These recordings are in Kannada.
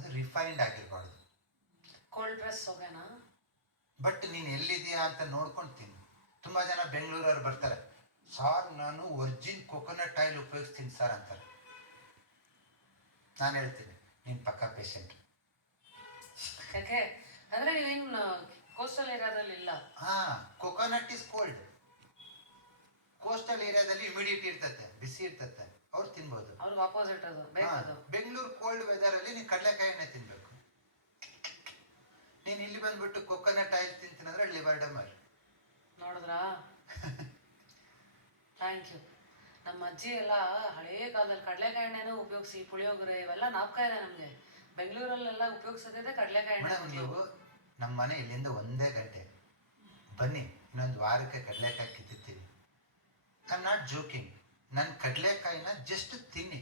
ಅದು ರಿಫೈನ್ಡ್ ಆಗಿರಬಾರ್ದು. ಕೋಲ್ಡ್ ಪ್ರೆಸ್ ಹೋಗೋಣ. ಬಟ್ ನೀನು ಎಲ್ಲಿದೆಯಾ ಅಂತ ನೋಡ್ಕೊಂಡು ತಿನ್ನು. ತುಂಬ ಜನ ಬೆಂಗಳೂರವ್ರು ಬರ್ತಾರೆ, ಸಾರ್ ನಾನು ಒರ್ಜಿನ್ ಕೊಕೊನಟ್ ಆಯಿಲ್ ಉಪಯೋಗಿಸ್ತೀನಿ ಸರ್ ಅಂತಾರೆ. ನಾನು ಹೇಳ್ತೀನಿ ನೀನು ಪಕ್ಕಾ ಪೇಷಂಟ್. ಯಾಕೆ ಅಂದರೆ ನೀವೇನು ಕೋಸ್ಟಲ್ ಏರಿಯಾದಲ್ಲಿ ಇಲ್ಲ. ಹಾಂ, ಕೊಕೊನಟ್ ಇಸ್ ಕೋಲ್ಡ್. ಕೋಸ್ಟಲ್ ಏರಿಯಾದಲ್ಲಿ ಇಮಿಡಿಯೇಟ್ ಇರ್ತತೆ, ಬಿಸಿ ಇರ್ತತೆ, ಅವ್ರು ತಿನ್ಬೋದು. ಅವ್ರಿಗೆ ಆಪೋಸಿಟ್ ಅದು ಬೇಕದು. ಬೆಂಗಳೂರು ಕೋಲ್ಡ್ ವೆದರಲ್ಲಿ ನೀನು ಕಡಲೆಕಾಯಿ ಎಣ್ಣೆ ತಿನ್ಬೇಕು. ನೀನು ಇಲ್ಲಿ ಬಂದ್ಬಿಟ್ಟು ಕೊಕೊನಟ್ ಆಯಿಲ್ ತಿಂತೀನಂದ್ರೆ ಲಿವರ್ ಡಮರ್. ನೋಡಿದ್ರಾ? Thank you. ನಮ್ಮ ಅಜ್ಜಿ ಎಲ್ಲ ಹಳೇ ಕಾಲದಲ್ಲಿ ಕಡಲೆಕಾಯಿ ಎಣ್ಣೆನೂ ಉಪಯೋಗಿಸಿ ಪುಳಿಯೋಗರೆ ಇವೆಲ್ಲ ನಾಪ್ಕ ಇದೆ ನಮಗೆ. ಬೆಂಗಳೂರಲ್ಲೆಲ್ಲ ಉಪಯೋಗಿಸೋದಿದೆ ಕಡಲೆಕಾಯಿ ಎಣ್ಣೆ. ಮೇಡಮ್, ನೀವು ನಮ್ಮ ಮನೆ ಇಲ್ಲಿಂದ 1 ಗಂಟೆ ಬನ್ನಿ, ಇನ್ನೊಂದು ವಾರಕ್ಕೆ ಕಡಲೆಕಾಯಿ ಕಿತ್ತೀವಿ. I am not joking. ನನ್ನ ಕಡಲೆಕಾಯಿನ ಜಸ್ಟ್ ತಿನ್ನಿ,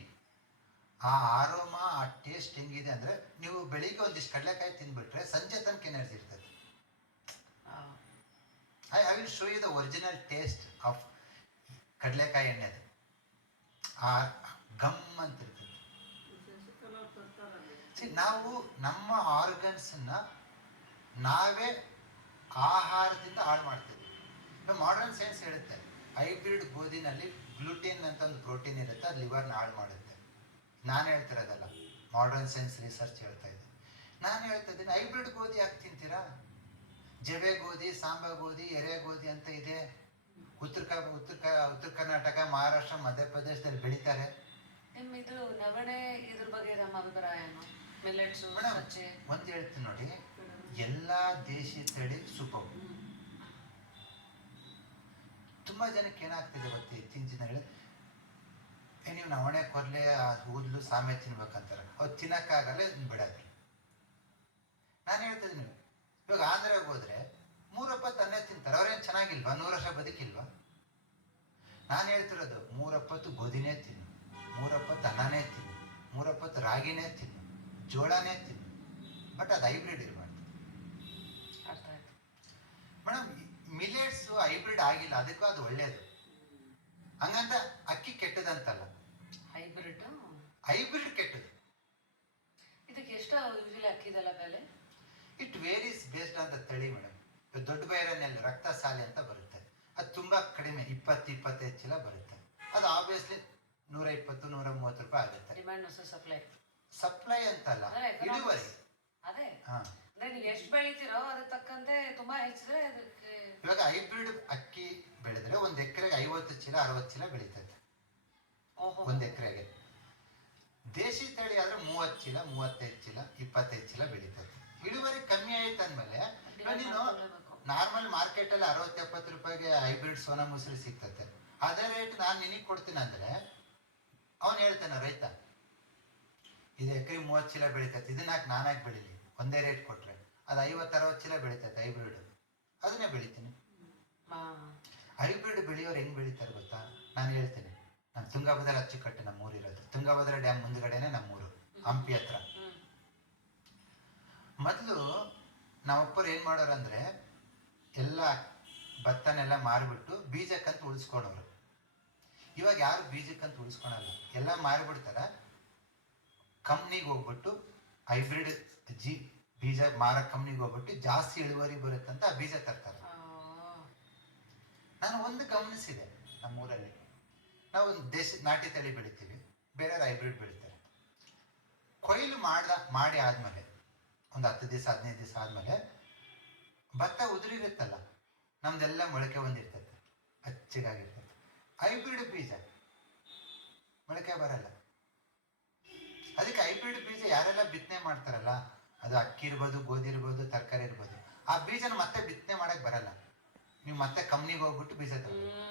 ಆ ಆರೋಮ, ಆ ಟೇಸ್ಟ್ ಹೆಂಗಿದೆ ಅಂದರೆ, ನೀವು ಬೆಳಿಗ್ಗೆ ಒಂದಿಷ್ಟು ಕಡಲೆಕಾಯಿ ತಿಂದ್ಬಿಟ್ರೆ ಸಂಜೆ ತನಕ ಎನರ್ಜಿ ಇರ್ತದೆ. I will show you the original taste of ಕಡಲೆಕಾಯಿ ಎಣ್ಣೆದು. ಆ ಗಮ್ ಅಂತ ಇರ್ತದೆ. ನಾವು ನಮ್ಮ ಆರ್ಗನ್ಸನ್ನು ನಾವೇ ಆಹಾರದಿಂದ ಹಾಳು ಮಾಡ್ತೀವಿ. ಮಾಡರ್ನ್ ಸೈನ್ಸ್ ಹೇಳುತ್ತೆ ಹೈಬ್ರಿಡ್ ಗೋಧಿನಲ್ಲಿ ಗ್ಲೂಟೆನ್ ಅಂತ ಒಂದು ಪ್ರೋಟೀನ್ ಇರುತ್ತೆ, ಅದು ಲಿವರ್ನ ಹಾಳು ಮಾಡುತ್ತೆ. ನಾನು ಹೇಳ್ತಿರೋದಲ್ಲ, ಮಾಡರ್ನ್ ಸೈನ್ಸ್ ರಿಸರ್ಚ್ ಹೇಳ್ತಾ ಇದೆ. ನಾನು ಹೇಳ್ತಾ ಇದ್ದೀನಿ, ಹೈಬ್ರಿಡ್ ಗೋಧಿ ಯಾಕೆ ತಿಂತೀರಾ? ಜವೆ ಗೋಧಿ, ಸಾಂಬಾ ಗೋಧಿ, ಎರೆ ಗೋಧಿ ಅಂತ ಇದೆ. ಉತ್ತರ ಕರ್ನಾಟಕ, ಮಹಾರಾಷ್ಟ್ರ, ಮಧ್ಯಪ್ರದೇಶದಲ್ಲಿ ಬೆಳೀತಾರೆ. ನಿಮ್ಮ ಇದು ನವಣೆ ಇದ್ರ ಬಗ್ಗೆ ನಮ್ಮ ಅಭಿಪ್ರಾಯ ಏನು? ಮಿಲೆಟ್ಸು, ಸಜ್ಜೆ. ಒಂದು ಹೇಳ್ತೀನಿ ನೋಡಿ, ಎಲ್ಲ ದೇಶಿ ತಳಿ ಸೂಪರ್. ತುಂಬ ಜನಕ್ಕೆ ಏನಾಗ್ತಿದೆ ಗೊತ್ತಿ, ಇತ್ತೀಚಿನ ದಿನಗಳಲ್ಲಿ ನೀವು ನವಣೆ ಕೊರಲೆ ಊದ್ಲು ಸಾಮೆ ತಿನ್ಬೇಕಂತಾರೆ. ಅವ್ರು ತಿನ್ನೋಕ್ಕಾಗಲ್ಲ, ಬಿಡೋದು. ನಾನು ಹೇಳ್ತಿದ್ದೀನಿ, ಇವಾಗ ಆಂಧ್ರಾಗ ಹೋದ್ರೆ 3 ಹೊತ್ತು ಅನ್ನೇ ತಿಂತಾರೆ. ಅವ್ರೇನು ಚೆನ್ನಾಗಿಲ್ವಾ? 100 ವರ್ಷ ಬದುಕಿಲ್ವಾ? ನಾನು ಹೇಳ್ತಿರೋದು 3 ಹೊತ್ತು ಗೋಧಿನೇ ತಿನ್ನು, 3 ಹೊತ್ತು ಅನ್ನನೇ ತಿನ್ನು, 3 ಹೊತ್ತು ರಾಗಿನೇ ತಿನ್ನು, ಜೋಳನೇ ತಿನ್ನು. ಬಟ್ ಅದು ಹೈಬ್ರಿಡ್ ಇರಬಾರ್ದು. ಅರ್ಥ ಆಯ್ತು ಮೇಡಮ್. ಮಿಲೆಟ್ಸು ಹೈಬ್ರಿಡ್ ಆಗಿಲ್ಲ, ಅದಕ್ಕೂ ಅದು ಒಳ್ಳೆಯದು. ಹಂಗಂತ ಅಕ್ಕಿ ಕೆಟ್ಟದಂತಲ್ಲ, ಹೈಬ್ರಿಡ್ ಕೆಟ್ಟದು. ಇದಕ್ಕೆ ಎಷ್ಟು ಯೂಶಲಿ ಅಕ್ಕಿದೆಲ್ಲ ಬೆಲೆ? It varies based on the ತಳಿ ಮೇಡಮ್. ದೊಡ್ಡ ಬೈರನಲ್ಲಿ ರಕ್ತಸಾಲಿ ಅಂತ ಬರುತ್ತೆ, ಅದು ತುಂಬ ಕಡಿಮೆ, 20-25 ಚೀಲ ಬರುತ್ತೆ. ಅದು ಆಬ್ವಿಯಸ್ಲಿ 120-130 ರೂಪಾಯಿ ಆಗುತ್ತೆ. Demand supply. ಸಪ್ಲೈ ಅಂತಲ್ಲ, ಇಳುವರಿ. ಅದೇ ಹಾಂ, ಅಂದ್ರೆ ನೀವು ಎಷ್ಟು ಬೆಳಿತೀರೋ ಅದಕ್ಕೆ ತಕ್ಕಂತೆ ತುಂಬಾ ಹೆಚ್ಚಿದ್ರೆ ಅದಕ್ಕೆ. ಇವಾಗ ಹೈಬ್ರಿಡ್ ಅಕ್ಕಿ ಬೆಳೆದ್ರೆ 1 ಎಕರೆಗೆ 50 ಚೀಲ 60 ಚೀಲ ಬೆಳೀತದೆ. 1 ಎಕರೆಗೆ. ದೇಶಿ ತಳಿ ಆದ್ರೆ 30 ಚೀಲ 35 ಚೀಲ 25 ಚೀಲ ಬೆಳೀತದೆ. ಇಳುವರಿ ಕಮ್ಮಿ ಆಯ್ತು ಅಂದಮೇಲೆ ನೀನು ನಾರ್ಮಲ್ ಮಾರ್ಕೆಟಲ್ಲಿ 60-70 ರೂಪಾಯಿಗೆ ಹೈಬ್ರಿಡ್ ಸೋನಾ ಮುಸುರಿ ಸಿಗ್ತದೆ. ಅದೇ ರೇಟ್ ನಾನು ನಿನಗೆ ಕೊಡ್ತೀನಿ ಅಂದರೆ ಅವನು ಹೇಳ್ತಾನೆ, ರೈತ ಇದು ಎಕರೆ 30 ಚೀಲ ಬೆಳೀತೈತೆ, ಇದನ್ನ ನಾನಾಗಿ ಬೆಳೀಲಿ, ಒಂದೇ ರೇಟ್ ಕೊಟ್ಟರೆ. ಅದು 50-60 ಚೀಲ ಬೆಳೀತೈತೆ ಹೈಬ್ರಿಡ್, ಅದನ್ನೇ ಬೆಳಿತೀನಿ. ಹೈಬ್ರಿಡ್ ಬೆಳೆಯೋರು ಹೆಂಗೆ ಬೆಳೀತಾರೆ ಗೊತ್ತಾ? ನಾನು ಹೇಳ್ತೀನಿ, ನಾನು ತುಂಗಭದ್ರಾ ಅಚ್ಚುಕಟ್ಟು ನಮ್ಮೂರು ಇರೋದು. ತುಂಗಭದ್ರಾ ಡ್ಯಾಮ್ ಮುಂದ್ಗಡೆನೆ ನಮ್ಮೂರು, ಹಂಪಿ ಹತ್ರ. ಮೊದಲು ನಾವೊಬ್ಬರು ಏನು ಮಾಡೋರು ಅಂದರೆ, ಎಲ್ಲ ಭತ್ತನೆಲ್ಲ ಮಾರಿಬಿಟ್ಟು ಬೀಜಕ್ಕಂತ ಉಳಿಸ್ಕೊಳೋರು. ಇವಾಗ ಯಾರು ಬೀಜಕ್ಕಂತ ಉಳಿಸ್ಕೊಳಲ್ಲ, ಎಲ್ಲ ಮಾರಿಬಿಡ್ತಾರೆ. ಕಂಪ್ನಿಗೆ ಹೋಗ್ಬಿಟ್ಟು ಹೈಬ್ರಿಡ್ ಬೀಜ ಮಾರೋ ಕಂಪ್ನಿಗೆ ಹೋಗ್ಬಿಟ್ಟು ಜಾಸ್ತಿ ಇಳುವರಿ ಬರುತ್ತಂತ ಆ ಬೀಜ ತರ್ತಾರೆ. ನಾನು ಒಂದು ಗಮನಿಸಿದೆ, ನಮ್ಮೂರಲ್ಲಿ ನಾವು ಒಂದು ನಾಟಿ ತಳಿ ಬೆಳಿತೀವಿ, ಬೇರೆಯವ್ರು ಹೈಬ್ರಿಡ್ ಬೆಳಿತಾರೆ. ಕೊಯ್ಲು ಮಾಡಿ ಆದಮೇಲೆ ಒಂದು 10 ದಿವಸ 15 ದಿವಸ ಆದಮೇಲೆ ಭತ್ತ ಉದುರಿರುತ್ತಲ್ಲ, ನಮ್ದೆಲ್ಲ ಮೊಳಕೆ ಬಂದಿರ್ತೈತೆ, ಹಚ್ಚಗಾಗಿರ್ತೈತೆ. ಹೈಬ್ರಿಡ್ ಬೀಜ ಮೊಳಕೆ ಬರಲ್ಲ. ಅದಕ್ಕೆ ಹೈಬ್ರಿಡ್ ಬೀಜ ಯಾರೆಲ್ಲ ಬಿತ್ತನೆ ಮಾಡ್ತಾರಲ್ಲ, ಅದು ಅಕ್ಕಿ ಇರ್ಬೋದು, ಗೋಧಿ ಇರ್ಬೋದು, ತರಕಾರಿ ಇರ್ಬೋದು, ಆ ಬೀಜನ ಮತ್ತೆ ಬಿತ್ತನೆ ಮಾಡಕ್ಕೆ ಬರಲ್ಲ. ನೀವು ಮತ್ತೆ ಕಂಪ್ನಿಗೆ ಹೋಗ್ಬಿಟ್ಟು ಬೀಜ ತಗೋಬೇಕು.